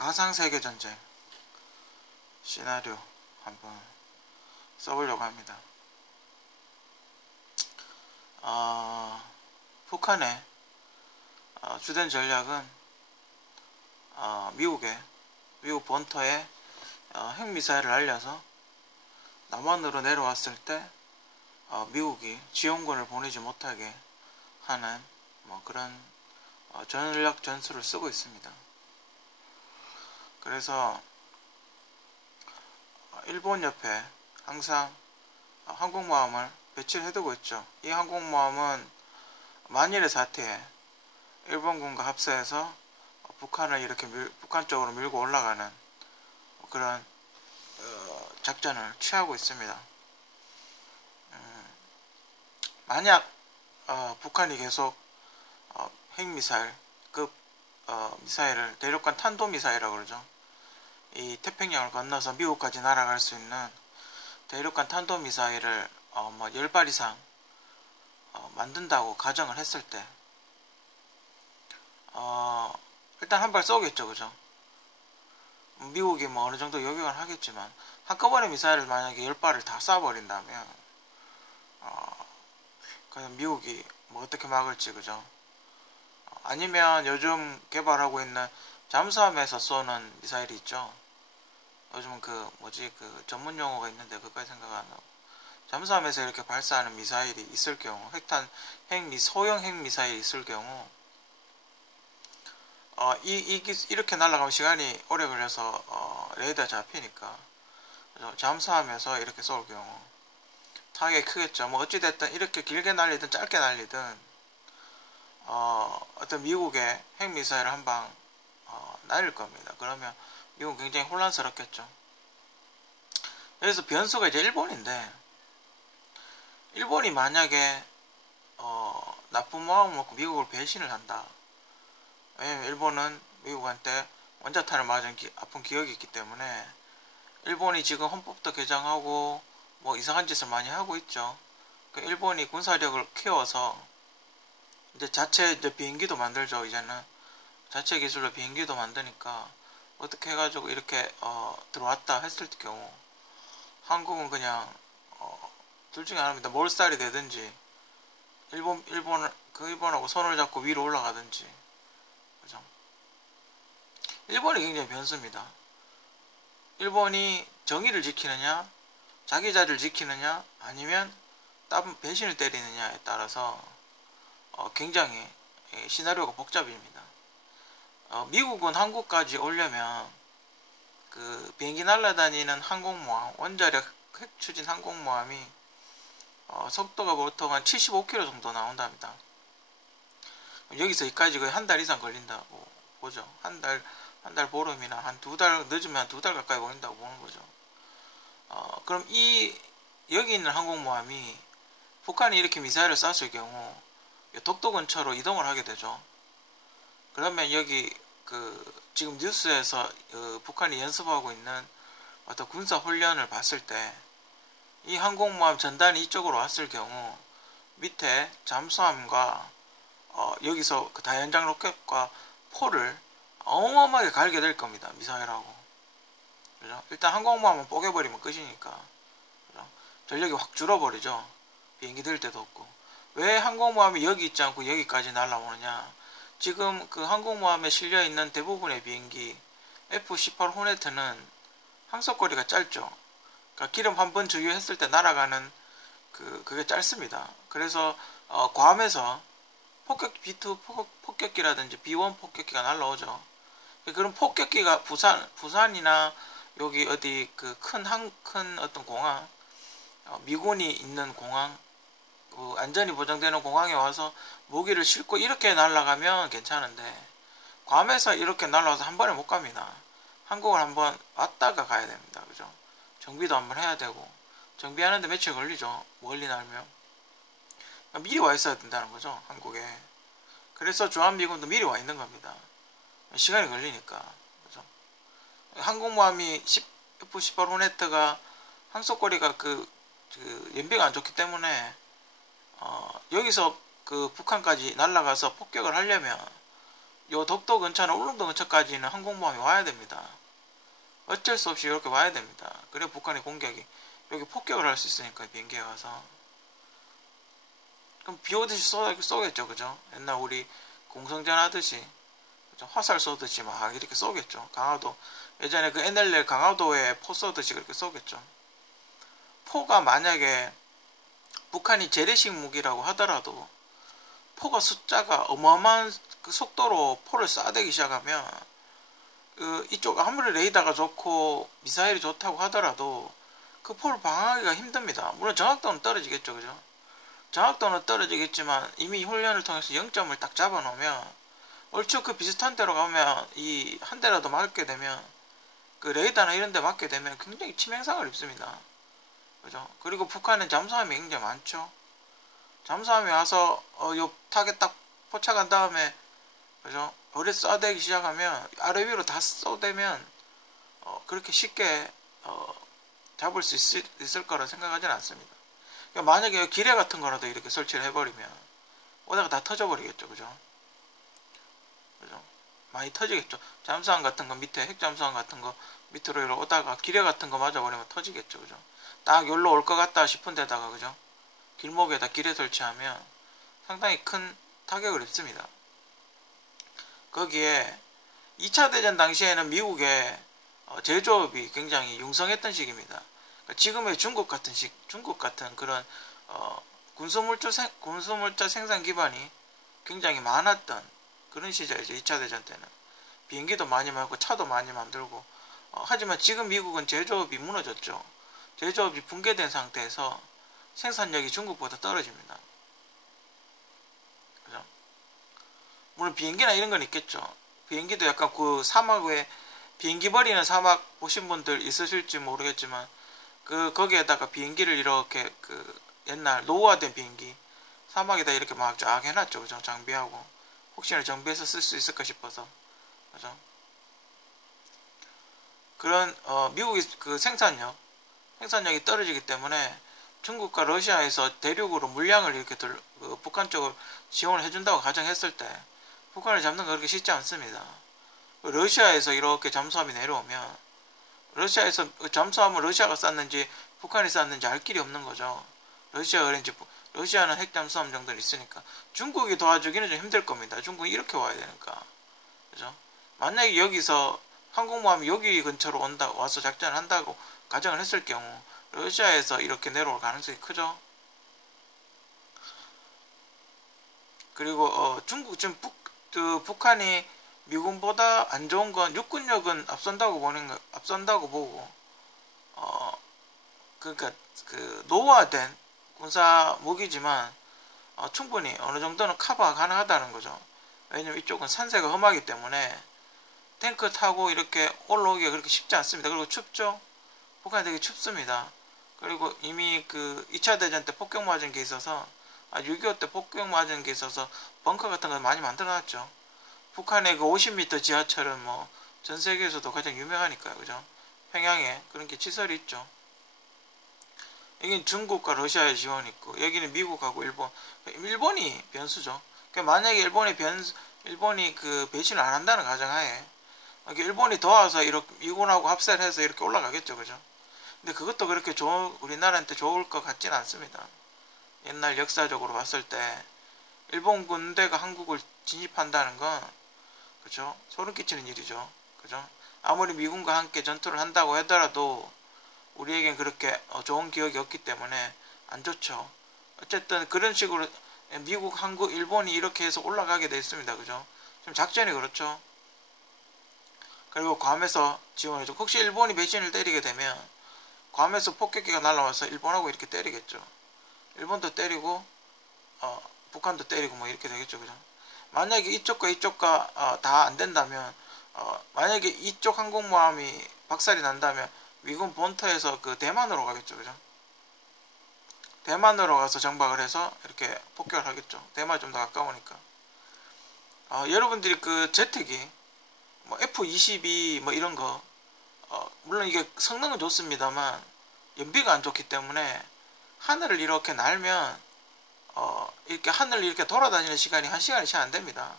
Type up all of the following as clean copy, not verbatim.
가상 세계 전쟁 시나리오 한번 써보려고 합니다. 북한의 주된 전략은 미국 본토에 핵미사일을 날려서 남한으로 내려왔을 때 미국이 지원군을 보내지 못하게 하는 그런 전략 전술을 쓰고 있습니다. 그래서 일본 옆에 항상 항공모함을 배치를 해두고 있죠. 이 항공모함은 만일의 사태에 일본군과 합세해서 북한을 이렇게 북한 쪽으로 밀고 올라가는 그런 작전을 취하고 있습니다. 만약 북한이 계속 핵미사일급 미사일을 대륙간 탄도미사일이라고 그러죠. 이 태평양을 건너서 미국까지 날아갈 수 있는 대륙간 탄도미사일을 10발 이상 만든다고 가정을 했을 때 일단 한 발 쏘겠죠. 그죠? 미국이 어느 정도 요격을 하겠지만 한꺼번에 미사일을 만약에 10발을 다 쏴버린다면 그냥 미국이 어떻게 막을지. 그죠? 아니면 요즘 개발하고 있는 잠수함에서 쏘는 미사일이 있죠. 요즘은 그 전문 용어가 있는데 그까지 생각 안 나고, 잠수함에서 이렇게 발사하는 미사일이 있을 경우, 소형 핵미사일이 있을 경우 이렇게 날아가면 시간이 오래 걸려서 레이더에 잡히니까, 그래서 잠수함에서 이렇게 쏠 경우 타격이 크겠죠. 어찌됐든 이렇게 길게 날리든 짧게 날리든 어떤 미국의 핵미사일을 한 방 날릴 겁니다. 그러면 미국은 굉장히 혼란스럽겠죠. 여기서 변수가 이제 일본인데, 일본이 만약에 나쁜 마음을 먹고 미국을 배신을 한다. 왜냐면 일본은 미국한테 원자탄을 맞은 아픈 기억이 있기 때문에, 일본이 지금 헌법도 개정하고 이상한 짓을 많이 하고 있죠. 일본이 군사력을 키워서 자체 비행기도 만들죠. 이제는 자체 기술로 비행기도 만드니까 어떻게 해가지고 이렇게 들어왔다 했을 경우 한국은 그냥 둘 중에 하나입니다. 몰살이 되든지 일본하고 손을 잡고 위로 올라가든지. 그죠? 일본이 굉장히 변수입니다. 일본이 정의를 지키느냐, 자기 자리를 지키느냐, 아니면 배신을 때리느냐에 따라서 굉장히 시나리오가 복잡입니다. 미국은 한국까지 오려면 그 비행기 날아다니는 항공모함, 원자력 핵추진 항공모함이 속도가 보통 한 75km 정도 나온답니다. 여기서 여기까지 거의 한 달 이상 걸린다고 보죠. 한 달 보름이나 한 2달, 늦으면 2달 가까이 걸린다고 보는 거죠. 그럼 여기 있는 항공모함이 북한이 이렇게 미사일을 쐈을 경우 독도 근처로 이동을 하게 되죠. 그러면 여기 지금 뉴스에서 북한이 연습하고 있는 어떤 군사 훈련을 봤을 때 이 항공모함 전단이 이쪽으로 왔을 경우 밑에 잠수함과 여기서 그 다연장 로켓과 포를 어마어마하게 갈게 될 겁니다. 미사일하고. 그죠? 일단 항공모함은 뽀개버리면 끝이니까. 그죠? 전력이 확 줄어버리죠. 비행기 들 데도 없고. 왜 항공모함이 여기 있지 않고 여기까지 날아오느냐? 지금 그 항공모함에 실려있는 대부분의 비행기 F-18 호네트는 항속거리가 짧죠. 그러니까 기름 한 번 주유했을 때 날아가는 그게 짧습니다. 그래서 괌에서 B2 폭격기라든지 B1 폭격기가 날아오죠. 그런 폭격기가 부산이나 여기 어디 큰 어떤 공항, 미군이 있는 공항, 안전이 보장되는 공항에 와서 무기를 싣고 이렇게 날아가면 괜찮은데, 괌에서 이렇게 날아와서 한 번에 못 갑니다. 한국을 한번 왔다가 가야 됩니다. 그죠? 정비도 한번 해야 되고, 정비하는데 며칠 걸리죠. 멀리 날면. 미리 와 있어야 된다는 거죠. 한국에. 그래서 주한미군도 미리 와 있는 겁니다. 시간이 걸리니까. 그죠? 항공모함이 F-18 호네트가 항속거리가 연비가 안 좋기 때문에 여기서 북한까지 날아가서 폭격을 하려면 요 독도 근처나 울릉도 근처까지는 항공모함이 와야 됩니다. 어쩔 수 없이 이렇게 와야 됩니다. 그래 북한의 공격이 여기 폭격을 할 수 있으니까 비행기에 가서. 그럼 비 오듯이 쏘겠죠, 그죠? 옛날 우리 공성전 하듯이 그죠? 화살 쏘듯이 막 이렇게 쏘겠죠. 강화도 예전에 그 NLL 강화도에 포 쏘듯이 그렇게 쏘겠죠. 포가 만약에 북한이 재래식 무기라고 하더라도 포가 숫자가 어마어마한 그 속도로 포를 쏴대기 시작하면 그 이쪽 아무리 레이더가 좋고 미사일이 좋다고 하더라도 그 포를 방어하기가 힘듭니다. 물론 정확도는 떨어지겠죠, 그죠? 정확도는 떨어지겠지만 이미 훈련을 통해서 0점을 딱 잡아놓으면 얼추 그 비슷한 데로 가면 이 한 대라도 맞게 되면 그 레이더나 이런 데 맞게 되면 굉장히 치명상을 입습니다. 그죠? 그리고 북한은 잠수함이 굉장히 많죠. 잠수함이 와서 요 타겟 딱 포착한 다음에 그죠? 어뢰 쏴대기 시작하면 아래 위로 다 쏘대면 그렇게 쉽게 잡을 수 있을 거라 생각하지는 않습니다. 그러니까 만약에 기뢰 같은 거라도 이렇게 설치를 해버리면 오다가 다 터져버리겠죠, 그죠? 그죠? 많이 터지겠죠. 잠수함 같은 거 밑에 핵잠수함 같은 거 밑으로 이렇게 오다가 기뢰 같은 거 맞아버리면 터지겠죠, 그죠? 딱 여기로 올 것 같다 싶은 데다가 그죠? 길목에다 기뢰 설치하면 상당히 큰 타격을 입습니다. 거기에 2차 대전 당시에는 미국의 제조업이 굉장히 융성했던 시기입니다. 그러니까 지금의 중국 같은 그런 군수물자 생산 기반이 굉장히 많았던 그런 시절이죠. 2차 대전 때는 비행기도 많이 만들고 차도 많이 만들고 하지만 지금 미국은 제조업이 무너졌죠. 제조업이 붕괴된 상태에서 생산력이 중국보다 떨어집니다. 그죠? 물론 비행기나 이런 건 있겠죠. 비행기도 약간 그 사막 외에 비행기 버리는 사막 보신 분들 있으실지 모르겠지만 거기에다가 비행기를 이렇게 옛날 노후화된 비행기 사막에다 이렇게 막 쫙 해놨죠. 그죠? 장비하고 혹시나 정비해서 쓸 수 있을까 싶어서 그죠? 그런 미국의 그 생산력이 떨어지기 때문에 중국과 러시아에서 대륙으로 물량을 이렇게 북한 쪽으로 지원을 해준다고 가정했을 때 북한을 잡는 건 그렇게 쉽지 않습니다. 러시아에서 이렇게 잠수함이 내려오면 러시아에서 잠수함을 러시아가 쐈는지 북한이 쐈는지 알 길이 없는 거죠. 러시아는 핵잠수함 정도는 있으니까 중국이 도와주기는 좀 힘들 겁니다. 중국이 이렇게 와야 되니까. 그죠? 만약에 여기서 항공모함이 여기 근처로 와서 작전을 한다고 가정을 했을 경우 러시아에서 이렇게 내려올 가능성이 크죠. 그리고 지금 북한이 미군보다 안 좋은 건 육군력은 앞선다고 보고 그러니까 그 노후화된 군사 무기지만 충분히 어느 정도는 커버가 가능하다는 거죠. 왜냐면 이쪽은 산세가 험하기 때문에 탱크 타고 이렇게 올라오기가 그렇게 쉽지 않습니다. 그리고 춥죠. 북한이 되게 춥습니다. 그리고 이미 그 2차 대전 때 폭격 맞은 게 있어서 6.25 때 폭격 맞은 게 있어서 벙커 같은 걸 많이 만들어놨죠. 북한의 그 50m 지하철은 뭐 전 세계에서도 가장 유명하니까요. 그죠? 평양에 그런 게 시설이 있죠. 여기는 중국과 러시아의 지원이 있고 여기는 미국하고 일본이 변수죠. 그러니까 만약에 일본이 그 배신을 안 한다는 가정하에 일본이 도와서 이렇게 미군하고 합세를 해서 이렇게 올라가겠죠. 그죠? 근데 그것도 그렇게 우리나라한테 좋을 것 같지는 않습니다. 옛날 역사적으로 봤을 때 일본 군대가 한국을 진입한다는 건 그죠? 소름 끼치는 일이죠. 그죠? 아무리 미군과 함께 전투를 한다고 하더라도 우리에겐 그렇게 좋은 기억이 없기 때문에 안 좋죠. 어쨌든 그런 식으로 미국, 한국, 일본이 이렇게 해서 올라가게 돼 있습니다. 그죠? 지금 작전이 그렇죠. 그리고 괌에서 지원해줘. 혹시 일본이 배신을 때리게 되면 괌에서 폭격기가 날아와서 일본하고 이렇게 때리겠죠. 일본도 때리고 북한도 때리고 뭐 이렇게 되겠죠. 그죠? 만약에 이쪽과 다 안 된다면 만약에 이쪽 항공모함이 박살이 난다면 미군 본토에서 그 대만으로 가겠죠. 그죠? 대만으로 가서 정박을 해서 이렇게 폭격을 하겠죠. 대만이 좀 더 가까우니까. 여러분들이 그 제트기 뭐 F-22 뭐 이런 거 물론 이게 성능은 좋습니다만 연비가 안 좋기 때문에 하늘을 이렇게 날면 이렇게 하늘을 이렇게 돌아다니는 시간이 1시간이 채 안 됩니다.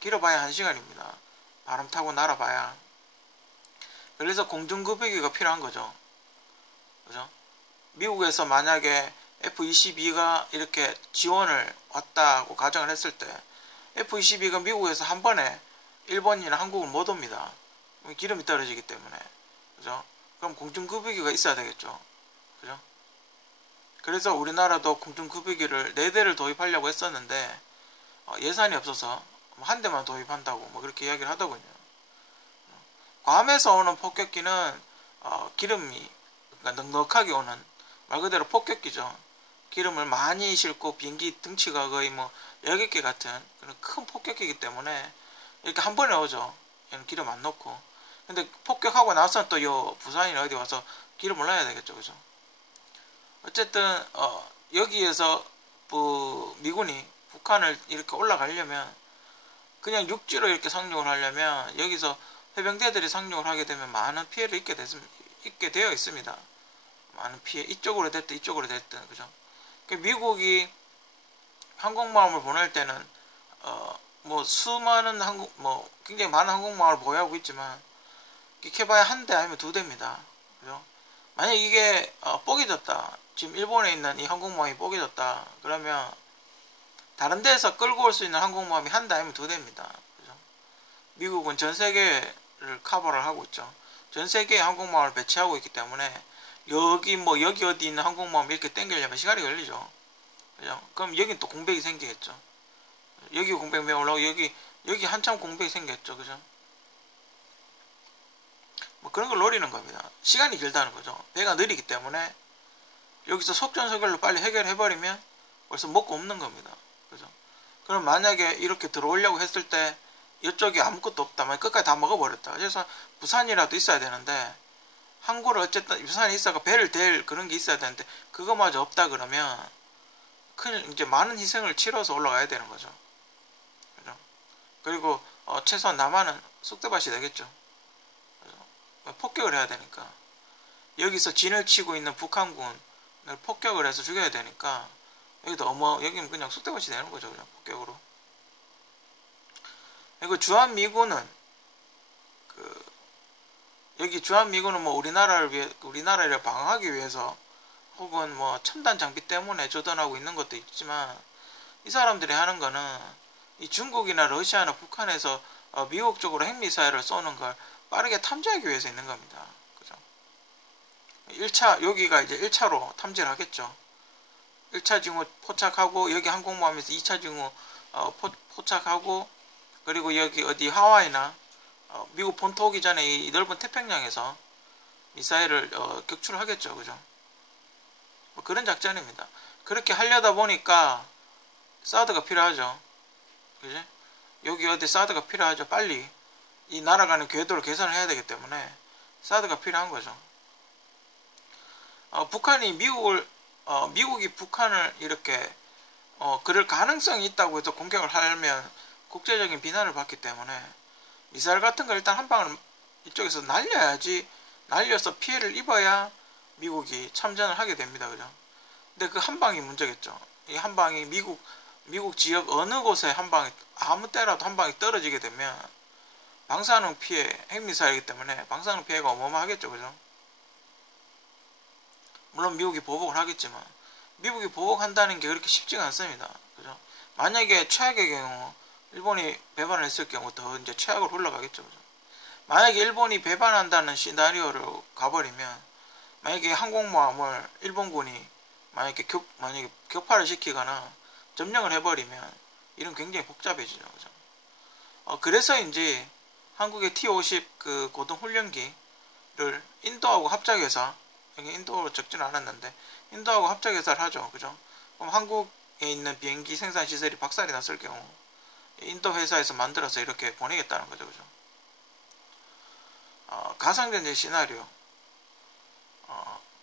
길어봐야 1시간입니다. 바람 타고 날아봐야. 그래서 공중급유기가 필요한 거죠. 그죠? 미국에서 만약에 F-22가 이렇게 지원을 왔다고 가정을 했을 때 F-22가 미국에서 한 번에 일본이나 한국을 못 옵니다. 기름이 떨어지기 때문에. 그죠? 그럼 공중급유기가 있어야 되겠죠. 그죠? 그래서 우리나라도 공중급유기를 4대를 도입하려고 했었는데 예산이 없어서 한 대만 도입한다고 뭐 그렇게 이야기를 하더군요. 괌에서 오는 폭격기는 기름이 그러니까 넉넉하게 오는 말 그대로 폭격기죠. 기름을 많이 싣고 비행기 등치가 거의 뭐 여객 개 같은 그런 큰 폭격기이기 때문에 이렇게 한 번에 오죠. 얘는 기름 안 넣고. 근데 폭격하고 나서는 또 요 부산이나 어디 와서 기름을 넣어야 되겠죠. 그죠? 어쨌든 여기에서 미군이 북한을 이렇게 올라가려면 그냥 육지로 이렇게 상륙을 하려면 여기서 해병대들이 상륙을 하게 되면 많은 피해를 입게 되어 있습니다. 많은 피해, 이쪽으로 됐든 이쪽으로 됐든. 그죠? 미국이 항공모함을 보낼 때는 뭐 수많은 굉장히 많은 항공모함을 보유하고 있지만 기캐봐야 한 대 아니면 2대입니다. 그죠? 만약 이게 뽀개 졌다, 지금 일본에 있는 이 항공모함이 뽀개 졌다 그러면 다른 데에서 끌고 올 수 있는 항공모함이 한 대 아니면 2대입니다. 그죠? 미국은 전 세계를 커버를 하고 있죠. 전 세계에 항공모함을 배치하고 있기 때문에 여기 어디 있는 항공모함 이렇게 땡기려면 시간이 걸리죠. 그죠? 그럼 여긴 또 공백이 생기겠죠. 여기 공백이 올라오고 여기 한참 공백이 생겼죠. 그죠? 뭐 그런 걸 노리는 겁니다. 시간이 길다는 거죠. 배가 느리기 때문에 여기서 속전속결로 빨리 해결해버리면 벌써 먹고 없는 겁니다. 그죠? 그럼 만약에 이렇게 들어오려고 했을 때 이쪽에 아무것도 없다. 만약 끝까지 다 먹어버렸다. 그래서 부산이라도 있어야 되는데 항구를 어쨌든 부산에 있어가 배를 댈 그런 게 있어야 되는데 그거마저 없다 그러면 이제 많은 희생을 치러서 올라가야 되는 거죠. 그죠? 그리고 최소한 남한은 쑥대밭이 되겠죠. 그죠? 폭격을 해야 되니까 여기서 진을 치고 있는 북한군을 폭격을 해서 죽여야 되니까 여기는 그냥 쑥대밭이 되는 거죠. 그냥 폭격으로. 그리고 주한미군은 여기 주한미군은 뭐 우리나라를 방어하기 위해서 혹은 뭐 첨단 장비 때문에 조던하고 있는 것도 있지만 이 사람들이 하는 거는 이 중국이나 러시아나 북한에서 미국 쪽으로 핵미사일을 쏘는 걸 빠르게 탐지하기 위해서 있는 겁니다. 그죠? 1차 여기가 이제 1차로 탐지를 하겠죠. 1차 징후 포착하고 여기 항공모함에서 2차 징후 포착하고 그리고 여기 어디 하와이나 미국 본토 오기 전에 이 넓은 태평양에서 미사일을 격추를 하겠죠. 그죠? 뭐 그런 작전입니다. 그렇게 하려다 보니까 사드가 필요하죠. 그지? 여기 어디 사드가 필요하죠. 빨리 이 날아가는 궤도를 개선을 해야 되기 때문에 사드가 필요한 거죠. 미국이 북한을 이렇게 그럴 가능성이 있다고 해서 공격을 하면 국제적인 비난을 받기 때문에 미사일 같은 걸 일단 한 방을 이쪽에서 날려야지, 날려서 피해를 입어야 미국이 참전을 하게 됩니다. 그죠? 근데 그 한 방이 문제겠죠. 이 한 방이 미국 지역 어느 곳에 한 방이 아무 때라도 한 방이 떨어지게 되면 방사능 피해, 핵미사일이기 때문에 방사능 피해가 어마어마하겠죠. 그죠? 물론 미국이 보복을 하겠지만 미국이 보복한다는 게 그렇게 쉽지가 않습니다. 그죠? 만약에 최악의 경우 일본이 배반을 했을 경우 더 이제 최악으로 올라가겠죠. 그죠? 만약에 일본이 배반한다는 시나리오로 가버리면 만약에 항공모함을 일본군이 만약에 격파를 시키거나 점령을 해버리면 이런 굉장히 복잡해지죠. 그죠? 그래서인지 한국의 T-50 그 고등훈련기를 인도하고 합작해서, 여기 인도로 적지는 않았는데 인도하고 합작해서를 하죠. 그죠? 그럼 한국에 있는 비행기 생산 시설이 박살이 났을 경우 인도 회사에서 만들어서 이렇게 보내겠다는 거죠. 그죠? 가상전제 시나리오,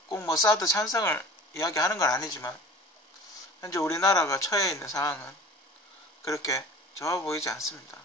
꼭 뭐 사드 찬성을 이야기하는 건 아니지만 현재 우리나라가 처해 있는 상황은 그렇게 좋아 보이지 않습니다.